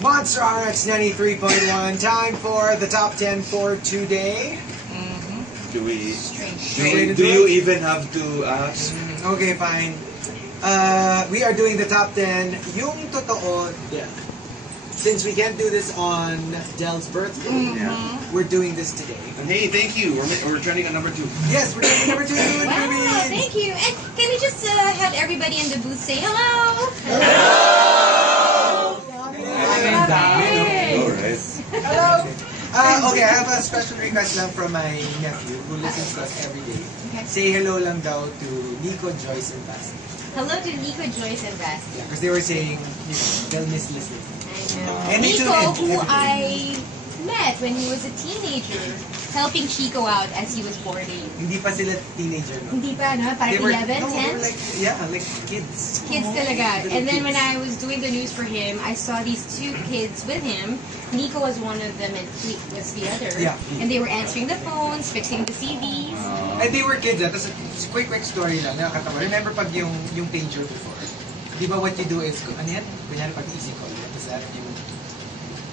Monster RX 93.1. Time for the top 10 for today. Do you even have to ask? Okay, fine. We are doing the top 10. Yung totoo, since we can't do this on Del's birthday, we're doing this today. And hey, thank you. We're turning on number 2. Yes, we're doing number 2. Wow, thank you. And can we just have everybody in the booth say hello? Hello! Alright. Hello! Okay, I have a special request lang from my nephew who listens to us every day. Okay. Say hello lang daw to Nico, Joyce, and Basti. Hello to Nico, Joyce, and Basti. Because they were saying, they'll miss listening. I know. And me too, Nico, and who everybody. I met when he was a teenager, helping Chico out as he was boarding. Hindi pa sila teenager, no? Hindi pa, no? Parang 11, they 10? were like kids. Kids talaga. Little And then when kids. I was doing the news for him, I saw these 2 kids with him. Nico was one of them and Tweet was the other. Yeah. And they were answering the phones, fixing the CDs. And they were kids, Tapos, quick story lang, nakakatawa. Remember pag yung pager before? Di ba what you do is, ano yan? Kunyari pag easy call, what is that?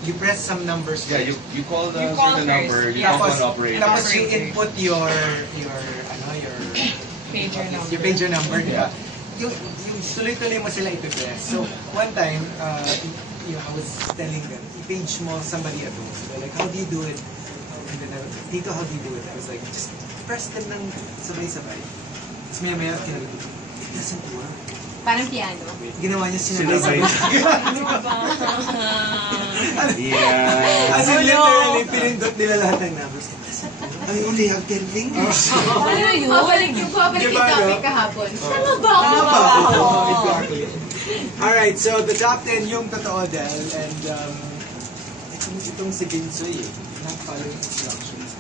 You press some numbers. Yeah, you call the call certain first. number, you Yeah. call an operator. Tapos you input your Pager number. Your pager number, di ba? Yung tuloy-tuloy mo sila ipipress. So, one time, I was telling them, i-page mo somebody at home. So, they're like, how do you do it? And then, Tito, how do you do it? I was like, just press them ng sabay-sabay. Tapos maya-maya, kinalagay ko, it doesn't work. Parang piano. Ginawa niya sinabay. Yeah. As in, literally, pinindot nila lahat ng numbers. I only have 10 fingers. Ano yun? Yung babalik Diba, yung topic no? kahapon. Tama ba ako? Exactly. Alright, so the top 10 yung totoo, Del. And itong si Binsoy, not following instructions.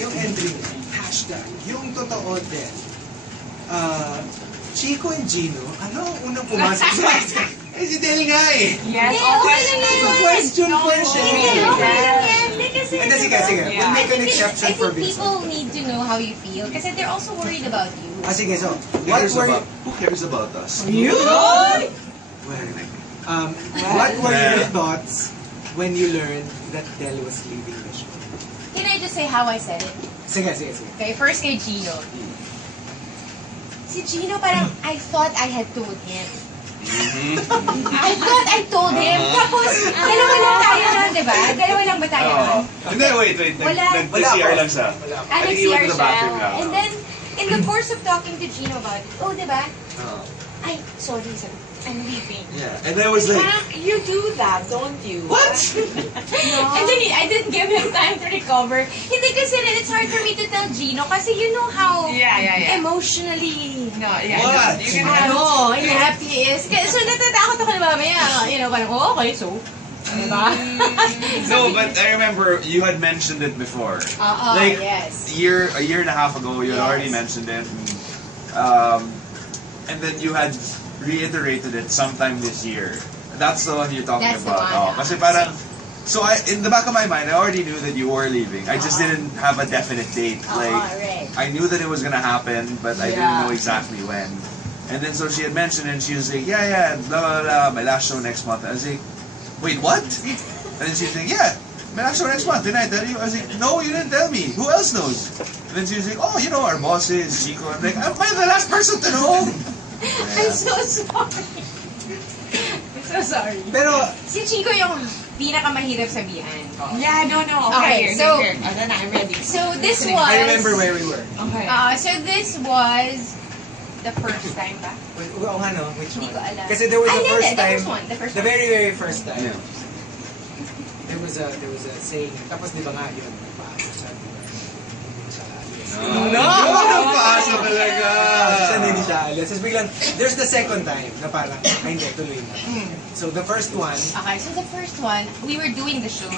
Yung entry niya, hashtag, yung totoo, Del. Chico and Gino, ano ang unang pumasok sa hashtag? Eh, si Del nga eh. Yes, Question. And then, sige. Yeah. We'll make an exception for I think Vincent. people need to know how you feel kasi they're also worried about you. Sige, so, Who cares about us? what were your thoughts when you learned that Del was leaving the show? Can I just say how I said it? Sige. Okay, first kay Gino. Si Gino parang, I thought I had told him. I thought I told him. Tapos, dalawa lang tayo nun, di ba? Dalawa lang ba tayo nun? Hindi, wait. Wala. Nag-CR lang siya. Ah, I think he went nag-CR to the siya. bathroom lang. And then, in the course of talking to Gino about it, di ba? Ay, sorry, I'm leaving. Yeah, and I was like, You do that, don't you? what? And then I didn't give him time to recover. Hindi kasi it's hard for me to tell Gino kasi you know how Yeah. emotionally No, yeah. What? You can inept he is. So natatakot ako na mamaya, parang, okay, so, diba? No, but I remember you had mentioned it before. Yes. A year and a half ago, you had already mentioned it. And then you had reiterated it sometime this year. That's the one you're talking That's the about. one. Kasi parang, so in the back of my mind, I already knew that you were leaving. I just didn't have a definite date. Right. I knew that it was gonna happen, but I didn't know exactly when. And then so she had mentioned it, and she was like, yeah, blah, blah, blah, my last show next month. I was like, wait, what? And then she's like, yeah, my last show next month. Didn't I tell you? I was like, no, you didn't tell me. Who else knows? And then she was like, oh, our bosses, Chico. I'm like, am I the last person to know? I'm so sorry. I'm so sorry. Pero, Si Chico yung pinakamahirap sabihan. Yeah, no. Okay, Okay, so- I'm ready. So this was... I remember where we were. Okay. So this was the first time ba? Wait, oo nga, no? Which Hindi one? ko alam. Kasi there was the Hindi, first the time. first one, the first The one. very, very first time. Yeah. There was a saying. Tapos di ba nga yun? Paano siya? No, napasa talaga. Siya na hindi siya alis. Tapos biglang, there's the second time na parang, ay hindi, tuloy na. So the first one, Okay, so the first one, we were doing the show.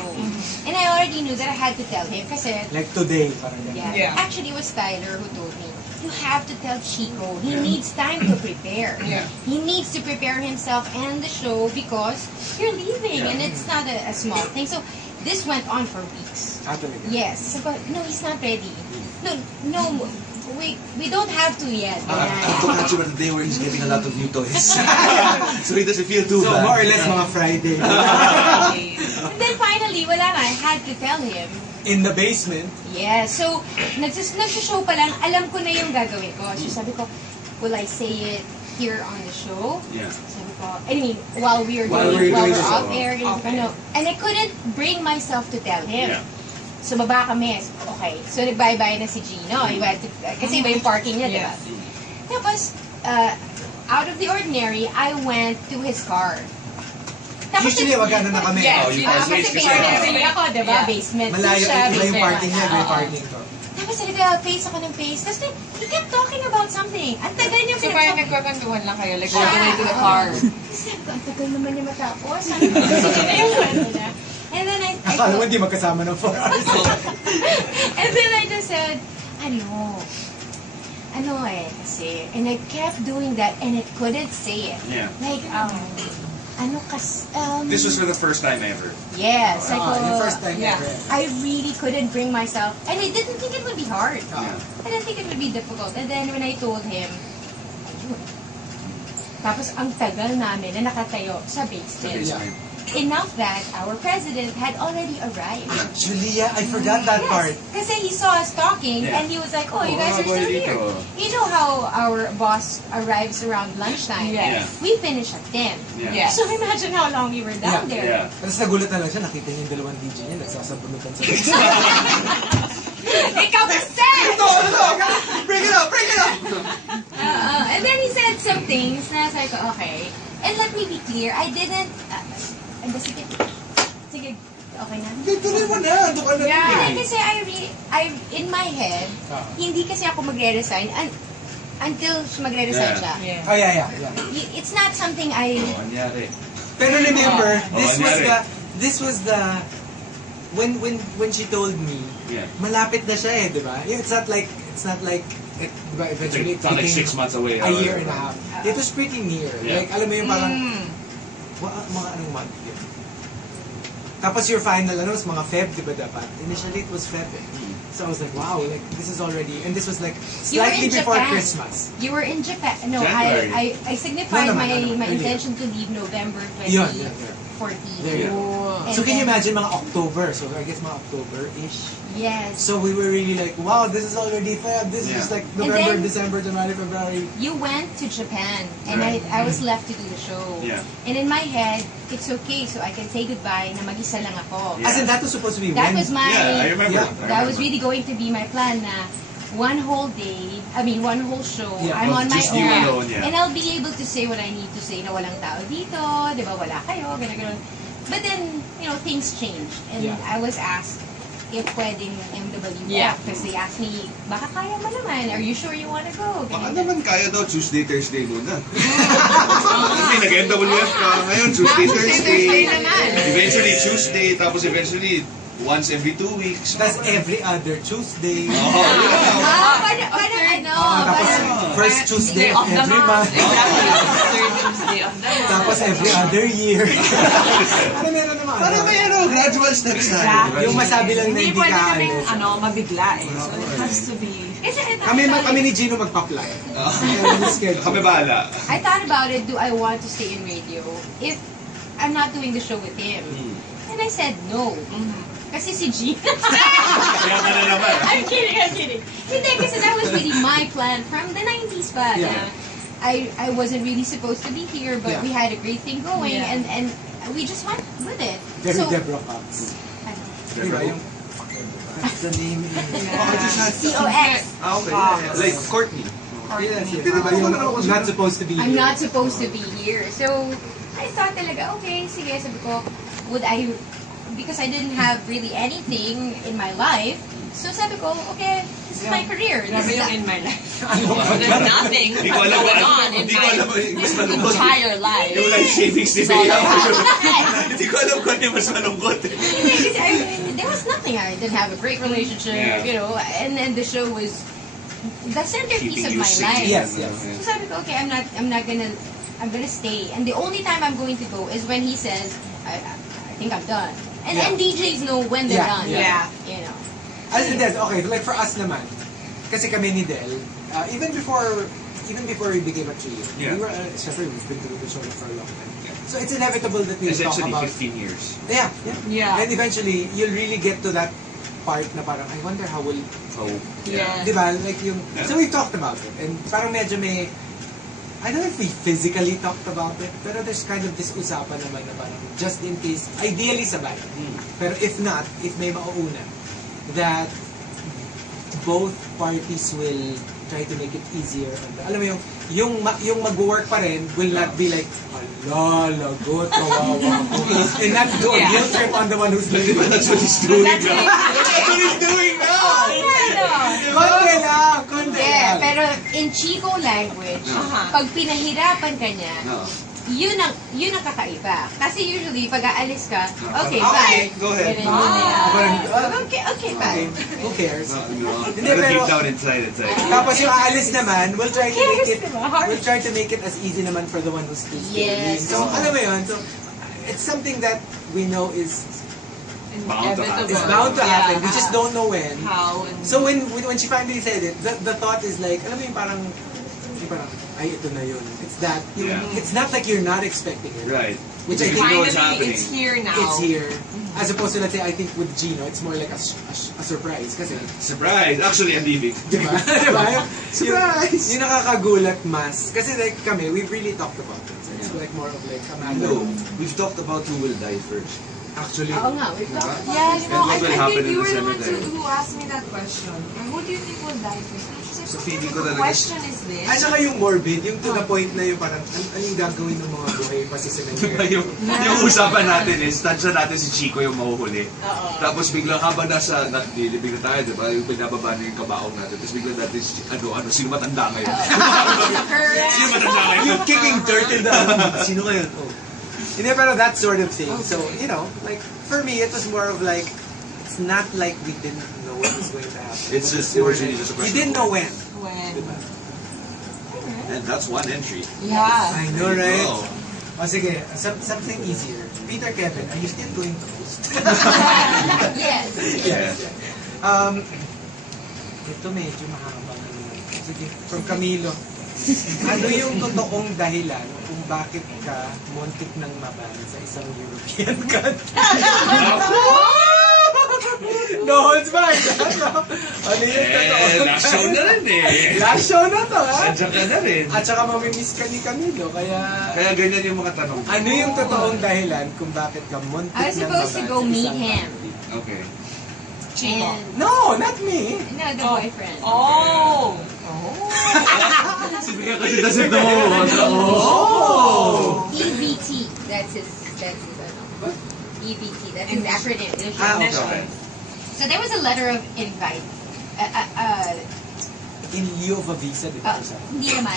And I already knew that I had to tell him kasi, like today, parang ganun. Yeah. actually it was Tyler who told me, you have to tell Chico, he needs time to prepare. Yeah. He needs to prepare himself and the show because you're leaving and it's not a small thing. So this went on for weeks. Ah, talaga. Yes. So, but no, he's not ready. No, we don't have to yet. I'll catch you on the day where he's getting a lot of new toys. So he doesn't feel too So bad. more or less mga Friday. And then finally, wala na, I had to tell him. In the basement. Yeah, so nagsishow pa lang, alam ko na yung gagawin ko. So sabi ko, will I say it here on the show? Yeah. Sabi ko, I mean, while we're doing the off show. air, ano. And I couldn't bring myself to tell him. Yeah. So baba kami. Okay. So nag-bye-bye na si Gino. He went to, kasi iba yung parking niya, diba? Tapos, out of the ordinary, I went to his car. Tapos, Usually, wag na kami. Yes, you kasi face basement ako, diba? Yeah. Basement. Malayo, siya, iba yung basement. parking niya, iba yung Oo. parking ko. Tapos talaga, face ako ng face. Tapos he kept talking about something. Ang tagal niya So parang nagkakwentuhan lang kayo, like Siya. all the way to the car. Kasi ang tagal naman niya matapos. Sabi ko, kasi yun na yung kwento niya. And then I Akala mo hindi magkasama ng 4 hours. and then I just said, ano kasi, and I kept doing that and it couldn't say it. Yeah. Like, This was for the first time ever. yes, like, Yung first time Yeah. ever. I really couldn't bring myself, and I didn't think it would be hard. Yeah. I didn't think it would be difficult. And then when I told him, ayun. Tapos ang tagal namin na nakatayo sa basement. Basement. Enough that our president had already arrived. Actually, yeah, I forgot that part. Kasi he saw us talking Yeah. and he was like, oh, you guys are boy, still dito. here. You know how our boss arrives around lunchtime? Yes. Yeah. We finish at 10. Yeah. Yes. So imagine how long we were down there. Yeah. Tapos nagulat na lang siya, nakita niya yung dalawang DJ niya, nagsasabunutan sa basement. Ikaw kasi! Bring it up! Bring it up! And then he said some things na sabi ko, okay. And let me be clear, I didn't... sige, okay na. Tuloy mo na! Doon ka na Yeah. rin eh. Kasi in my head, hindi kasi ako magre-resign until magre-resign Yeah. siya. Yeah. Oh, yeah. It's not something I... Oh, anyari. Pero remember, Oh, this was the, when she told me, Yeah. malapit na siya eh, di ba? It's not like, di ba, eventually, It's not like taking 6 months away. a year and a half. It was pretty near. Yeah. Like, alam mo yung parang, mga anong month yun. Tapos your final, mga Feb, di ba dapat? Initially, it was Feb eh. So I was like, wow, like, this is already, and this was like, You were slightly in before Japan. Christmas. You were in Japan. No, January. I signified No, naman, my earlier. intention to leave November Yun, 2014. There you go. And So can you then- imagine mga October? So I guess mga October-ish. Yes. So we were really like, wow, this is already Feb. This is Yeah. like And November, then- December, January, February. You went to Japan, and Right. I was left to do the show. Yeah. And in my head, it's okay, so I can say goodbye na mag-isa lang ako. Yeah. As in, that was supposed to be That when? was my... Yeah, I remember. Yeah. That was really going to be my plan na one whole day, one whole show, Yeah. I'm Well, on my just you own. alone, yeah. And I'll be able to say what I need to say na walang tao dito, di ba, wala kayo, gano'n. But then, things changed. And Yeah. I was asked if pwedeng MWF. Yeah. Because they asked me, baka kaya mo naman, are you sure you wanna go? Baka Ganyan. naman kaya daw Tuesday, Thursday muna. Kasi nag-NWF ka ngayon, Tuesday, Tapos Thursday. Thursday naman. Eventually Tuesday, tapos eventually once every 2 weeks. That's every other Tuesday. Oh, Parang Tapos parang- first Tuesday of the every month. Exactly. Third Tuesday of the month. Tapos every other year. Ano meron naman? Parang may gradual steps na. Exactly. Yung masabi lang na Hindi hindi pwede ka kaming, alis. mabigla eh. So it has to be... Kasi Kami ni Gino magpa-apply. Kami bahala. I thought about it, do I want to stay in radio if I'm not doing the show with him? And I said no. Kasi si Gina. Kaya ka na naman. I'm kidding. Hindi, kasi that was really my plan from the 90s pa. Yeah. I wasn't really supposed to be here, but Yeah. we had a great thing going, Yeah. and we just went with it. Very So, Deborah Cox. ano, Diba yung... That's the name. Oh, I just had COX. okay. Yeah. Like Courtney. Yes, yes. Diba yung Not supposed to be I'm here. not supposed to be here. So, I thought talaga, okay, sige, sabi ko, would I, because I didn't have really anything in my life, so sabi ko, okay, this is my career. This Grabe is yung in my life. Ano? There's nothing Hindi ko alam going ba- on in hindi ko alam ba- mas my malungkot. entire life. Yung life savings ni It's all Bea. about- Hindi ko alam kung ano yung mas malungkot. Hindi, kasi there was nothing. I didn't have a great relationship, Yeah. and then the show was the centerpiece Keeping of you my sane. life. Yes, yes. So sabi ko, okay, I'm gonna stay. And the only time I'm going to go is when he says, I think I'm done. And Yeah. DJs know when they're Yeah, done. yeah. You know. As it is, okay, like for us naman, kasi kami ni Del, even before we became a trio, Yeah. we were, syempre, we've been doing the show for a long time. So it's inevitable that we'll talk Essentially, about... 15 years. Yeah. Yeah. And eventually, you'll really get to that part na parang, I wonder how will... Oh, Yeah. Di ba? Like yung... Yeah. So we talked about it. And parang medyo may... I don't know if we physically talked about it, pero there's kind of this usapan naman na parang just in case, ideally sabay. Pero if not, if may mauuna, that both parties will try to make it easier. Alam mo yung mag-work pa rin will not be like, ala, lagot, kawawa ko. And not do a guilt trip on the one who's doing it. That's what he's doing That's now. what he's doing now! Ano? Konti Hindi, lang. pero in Chico language, Aha. pag pinahirapan ka niya, No. yun ang kakaiba. Kasi usually, pag aalis ka, okay, Okay, bye. go ahead. Ganun yun eh. Parang, Okay, bye. Who cares? No. Hindi, But pero- deep down inside, it's like... Tapos yung aalis naman, we'll try to make it Yes, diba? Hard. we'll try to make it as easy naman for the one who's still staying. Yes. So alam mo yun, so it's something that we know is Bound to happen. it's bound to happen. We just Yeah. don't know when. How and So when she finally said it, the thought is like, alam mo yung parang ay, ito na yun. It's that, Yeah. it's not like you're not expecting it. Right. Which I You think know it's finally happening. it's here now. it's here. As opposed to, let's say, I think with Gino, it's more like a surprise. Kasi, Surprise! Actually, I'm leaving. di ba? Di ba? Surprise! Yung nakakagulat mas. Kasi like kami, we've really talked about it. So it's like more of like a matter No, of... we've talked about who will die first. Actually, Oo nga, we've talked about Yeah, And what will I happen think in you the were the one cemetery? who asked me that question. Who do you think will die first? So, feeling ko What talaga... question is this? at saka yung morbid, yung to the point na yung parang, anong gagawin ng mga buhay pa sa Diba cemetery? yung usapan natin is, tansya natin si Chico yung mahuhuli. Oo. Tapos biglang habang nasa, nilibig na tayo, diba? Yung pinababa na yung kabaong natin. Tapos biglang natin, sino matanda ngayon? Sino matanda ngayon? Yung kicking dirt in the... Sino ngayon? Oh. Hindi, pero that sort of thing. So, you know, like, for me, it was more of like, it's not like we didn't know what was going to happen. It's just, more it was really like, just a we question didn't of know when. when. When? And that's one entry. Yeah. I know, There you right? go. O sige, something easier. Peter Kevin, are you still going to host? Yes. Yes. Ito medyo mahaba na naman. Sige, from Camilo. Ano yung totoong dahilan kung bakit ka muntik ng maban sa isang European country? No holds barred. Ano yung totoo? last show na rin eh. Last show na to, ha? Sadya ka na rin. At saka mamimiss ka ni Camilo, kaya... Kaya ganyan yung mga tanong. Ano yung totoong dahilan kung bakit ka muntik I was ng supposed to maban go sa meet isang him. country? Okay. And, No, not me. no, the boyfriend. Oh! Sige kasi doesn't know. Oh! EVT. That's his ano. EVT. That's his acronym. Okay. So there was a letter of invite. In lieu of a visa, di ba? Hindi naman.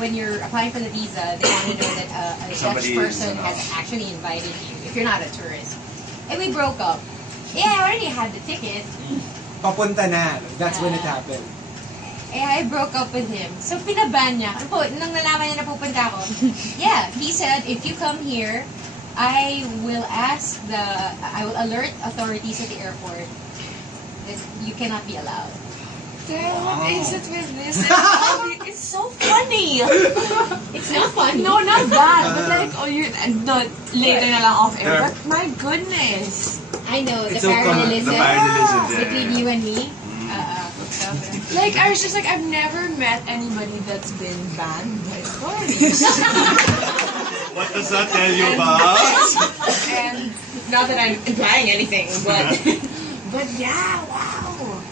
When you're applying for the visa, they want to know that a Dutch Somebody person is, has actually invited you if you're not a tourist. And we broke up. Yeah, I already had the ticket. Papunta na. That's when it happened. I broke up with him. So pinaban niya. Ano po, nung nalaman niya na pupunta ako, yeah, he said, if you come here, I will alert authorities at the airport that you cannot be allowed. Damn, what is it with this? It's so funny. It's not funny. No, not that. But like, later na lang off air. There- But my goodness. I know, the It's so common. parallelism The parallelism there. between you and me. Like, I was just like, I've never met anybody that's been banned by authorities. What does that tell you about? And not that I'm implying anything, but yeah, wow.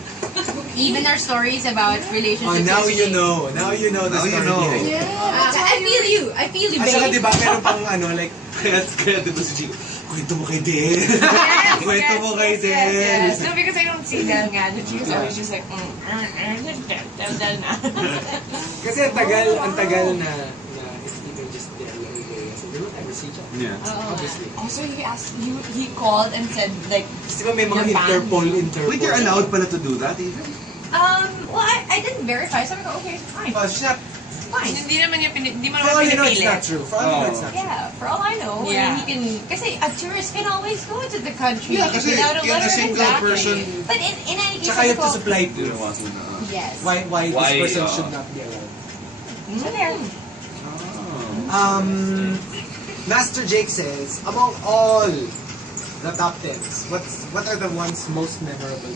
Even our stories about relationships. Oh, now with you me. know. Now you know the Now you story. know. behind it. I feel you. I feel you, At saka babe. diba, meron pang ano, like, Kaya diba si Chico, kwento mo kay Den. Yes, Kwento mo kay Den. yes. No, because I don't see that nga. She was always just like, dal na. kasi ang tagal na it's even just their little way. So they will never see each other. Yeah. Obviously. Also, he called and said, like, Di ba may mga You're banned. Interpol. Wait, you're allowed pala to do that even? Well, I didn't verify, so I go, okay, fine. Oh, she's not, Fine. hindi naman niya, hindi mo for all naman you know, it's pinipili. not true. For all you know, it's not true. Yeah, for all I know, Yeah. he can. Kasi a tourist can always go to the country Yeah, kasi without a you're a letter. single Exactly. person. But in any case, Tsaka you have to ako, supply You don't proof. want to know. Yes. Why this Why, person should not be allowed. So there. Master Jake says, among all the top 10s, what are the ones most memorable?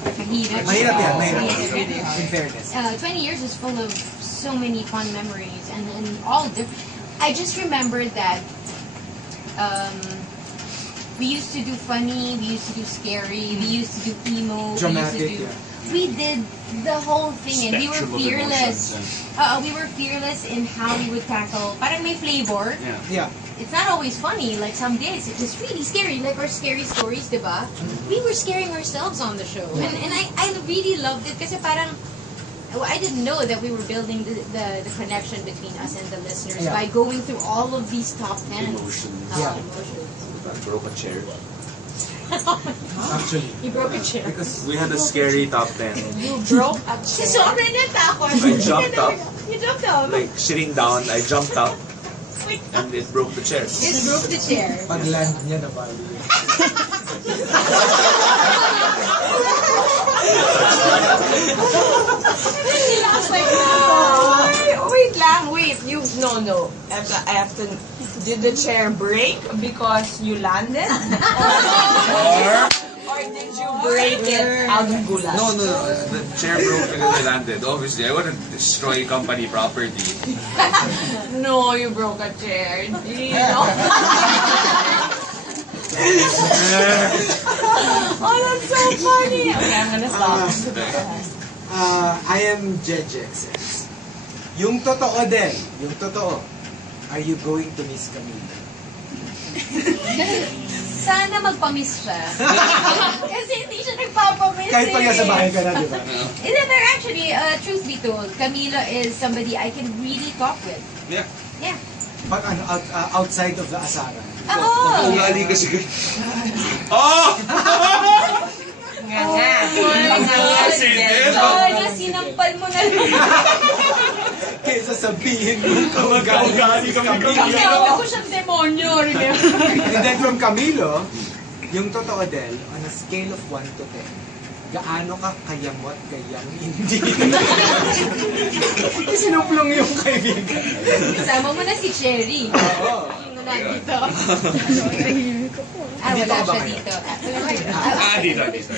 Mahirap yan, mahirap. In fairness. 20 years is full of so many fun memories and all different. I just remember that we used to do funny, we used to do scary, we used to do emo, Dramatic, we did the whole thing and we were Spectrum of fearless. emotions, We were fearless in how we would tackle. Parang may flavor. Yeah. It's not always funny. Like some days, it was really scary. Like our scary stories, diba? We were scaring ourselves on the show, and I really loved it kasi parang I didn't know that we were building the connection between us and the listeners by going through all of these top 10 Emotions. emotions. I broke a chair. Actually. You broke a chair. Because We had a scary top 10. You broke a Si chair. sobrang natakot. I jumped up. You jumped up. Like sitting down, I jumped up and it broke the chair. It broke the chair. pag-land niya na bali. Wait lang, wait. No. I have to. Did the chair break because you landed? Or did you break it out of gulas? No. The chair broke because I landed. Obviously, I wouldn't destroy company property. No, you broke a chair. Gino. Oh, that's so funny. Okay, I'm gonna stop. I am Jejex says, yung totoo din, yung totoo, are you going to miss Camille? Sana magpamiss siya. Kasi hindi siya nagpapamiss Kahit pag nasa bahay ka na, di ba? But actually, truth be told, Camilo is somebody I can really talk with. Yeah. Yeah. Pag ano, outside of the asaran. Oo! Ugali kasi. Oh! Nga nga. Oh, sinampal mo na lang. Kaysa sabihin mo kaugali Kasi Camilo. ako ko siyang demonyo. And then from Camilo, yung totoo din, on a scale of 1 to 10, gaano ka kayamot kayang hindi? Sinuplong yung kaibigan. Kasama mo na si Cherry. Oo. Yung na dito. Dito Wala ka ba siya ngayon? dito. Dito.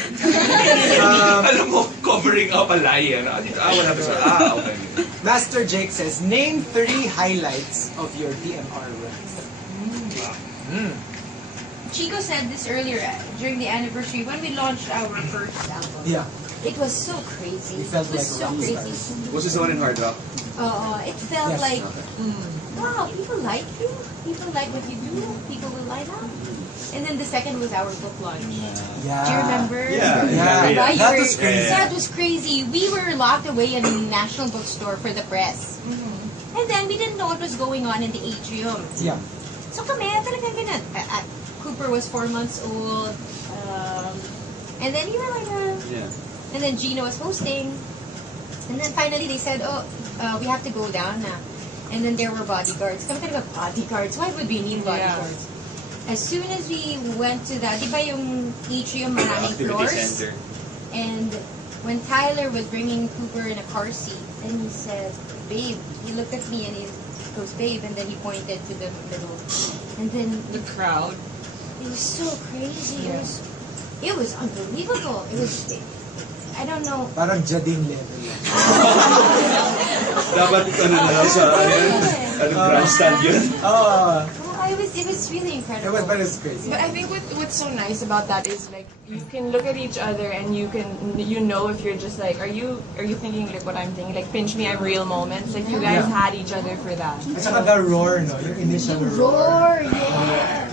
Alam mo, covering up a lie. Wala ba siya? Okay. Master Jake says, name 3 highlights of your DMR runs. Chico said this earlier during the anniversary when we launched our first album. Yeah. It was so crazy. You felt it was like so rock crazy. stars. Was this the one in Hard Rock? It felt Yes. like, wow, people like you. People like what you do. People will line up. And then the second was our book launch. Yeah. Do you remember? Yeah. Yeah. You That were- was crazy. That was crazy. We were locked away in a National Bookstore for the press. And then we didn't know what was going on in the atrium. Yeah. So kami, talagang ganun. Cooper was 4 months old. And then we were like, Yeah. and then Gino was hosting. And then finally they said, we have to go down now. And then there were bodyguards. Kami talaga bodyguards. Why would we need bodyguards? As soon as we went to that, di ba yung atrium maraming Activity floors? center. And when Tyler was bringing Cooper in a car seat, and he said, babe, he looked at me and he goes, babe, and then he pointed to the middle. And then The crowd. it was so crazy. It was unbelievable. It was, I don't know. Parang Jadine level lang. Dapat ito na lang sa grandstand yun. Oh, It was really incredible. but it's crazy. But I think what's so nice about that is like you can look at each other and you know if you're just like are you thinking like what I'm thinking, like pinch me I'm real moments, like you guys Yeah. had each other for that. At saka the roar, no? Yung initial roar. Roar, yeah.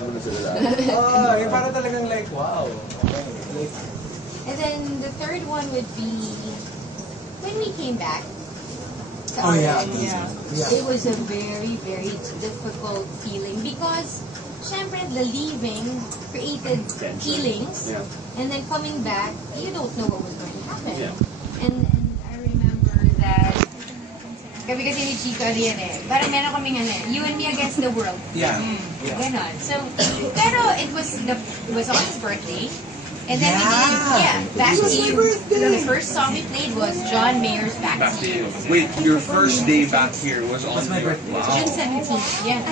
Oh, yung parang talagang like, wow. Okay. Like, And then the third one would be when we came back. To Oh, yeah. Ireland. Yeah. It was a very, very difficult feeling because, syempre, the leaving created feelings, Yeah. and then coming back, you don't know what was going to happen. Yeah. And I remember that kami kasi ni Chico yan parang meron kaming you and me against the world. yeah. Ganon. So, pero it was on his birthday, And then we did, Back It to was my You. birthday. The first song we played was John Mayer's Back to You. Wait, your first day back here was on was my your... birthday. Wow. June 17th, yeah.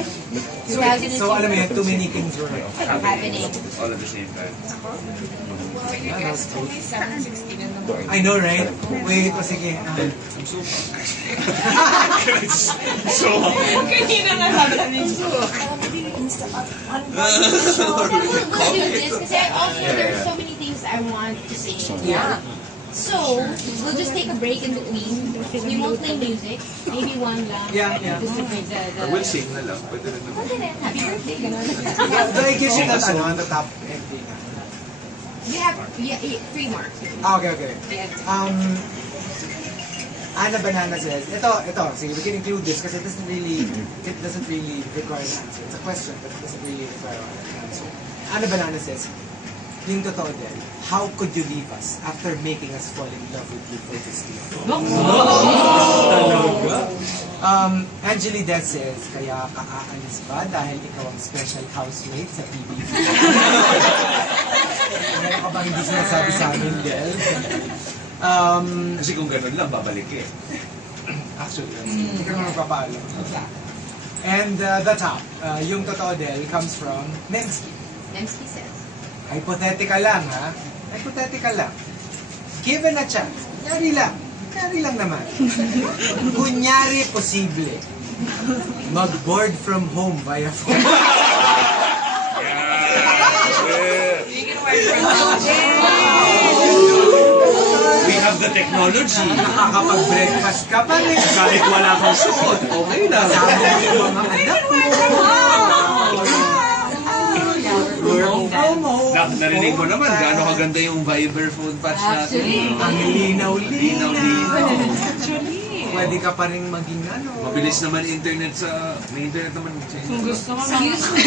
So alam mo yun, too many things were Happening. All at the same time. Well, you guys told me 7:16 in the morning. I know, right? Wait, o sige. I'm so so Kanina nga sabi namin, We'll do this because I also there are so many things I want to say. yeah. So we'll just take a break in between. We won't play music. Maybe one lang. Yeah. Just to bring the. Or we'll sing na lang. Pwede rin naman. Pwede rin. Happy birthday, ganun. Do I get you that ano, on the top entry na? You have 3 more. Okay. Anna Banana says, ito, sige, we can include this because it doesn't really require an answer. It's a question, but it doesn't really require an answer. Anna Banana says, yung totoo din, how could you leave us after making us fall in love with you for this long? Angeli Death says, kaya ka-aalis ba dahil ikaw ang special housemate sa PBB? Meron ka bang hindi sinasabi sa amin, Del? Kasi kung ganun lang, babalik eh. Actually, hindi ka naman magpapaalam. And the top, yung totoo Del, comes from Nemski. Nemski says. Hypothetical lang, ha? Hypothetical lang. Given a chance, kunyari lang naman. Kunyari posible. Mag-board from home via phone. We have the technology. Nakakapag-breakfast ka pa rin. Kahit wala kang suot, okay lang. Kasama mo yung mga anak mo. Work from home. Narinig mo naman, gaano kaganda yung Viber phone patch natin. Actually. Ang linaw-linaw. Linaw-linaw. Pwede ka pa rin maging ano. Mabilis naman internet sa... May internet naman sa inyo. Excuse me.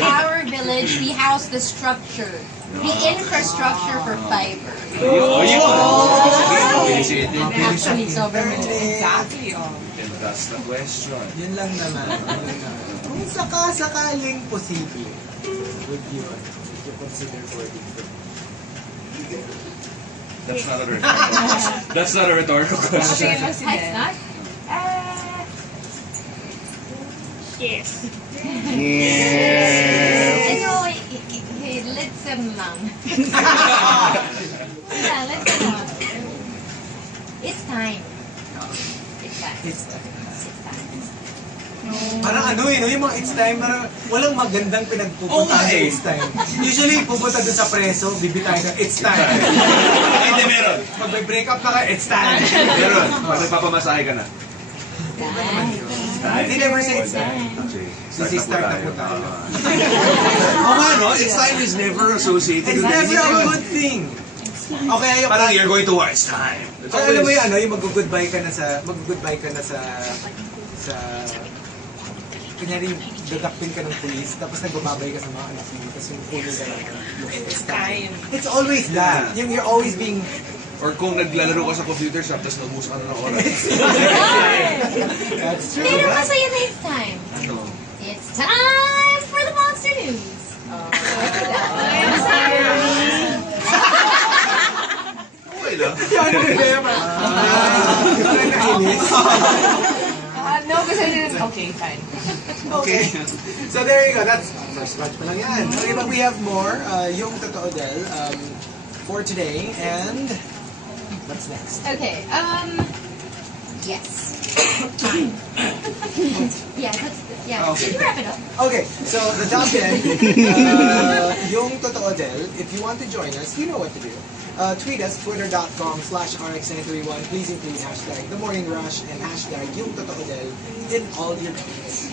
In our village, we house the structure, the infrastructure for fiber. Oh, yun! Mabilis yung internet. Actually, sobrang Exactly, oh. And that's the question. Yun lang naman. Kung saka-sakaling posible, would you consider boarding from That's not a rhetorical That's not a rhetorical question. It's not? Yes. Ano, listen lang. Yeah, listen lang. It's time. It's time. It's time. It's time. Parang ano no? Yung mga it's time, parang walang magandang pinagpupuntahan sa it's time. Usually, pupunta dun sa preso, bibitahin na it's time. Hindi, meron. Pag may break up na ka, it's time. Meron. Pag nagpapamasahe ka na. They never say it's time. Okay. Kasi start na po tayo. Oo nga, no? It's time is never associated It's with never a anything. good thing. Okay, yung Parang you're going to work, it's time. It's Ay, alam mo always... yung ano, yung mag-goodbye ka na sa kunyari dadakpin ka ng police, tapos nagbababay ka sa mga anak mo, tapos yung puno ka lang. It's time. It's always that. Yung you're always being... Or kung naglalaro ka sa computer shop, tapos naubusan ka na ng oras. That's true. Pero masaya na it's time. Ano? It's time for the Monster News. Okay lang. Yung ano problema? Parang nainis. No, kasi okay, fine. Okay. So there you go. That's first batch pa lang yan. Okay, but we have more. Yung totoo Del, for today. And what's next? Okay, yes. Yeah, Okay. you wrap it up. Okay, so the top 10, yung totoo Del, if you want to join us, you know what to do. Tweet us, twitter.com/rx931. Please include hashtag The Morning Rush and hashtag yung totoo Del in all your tweets.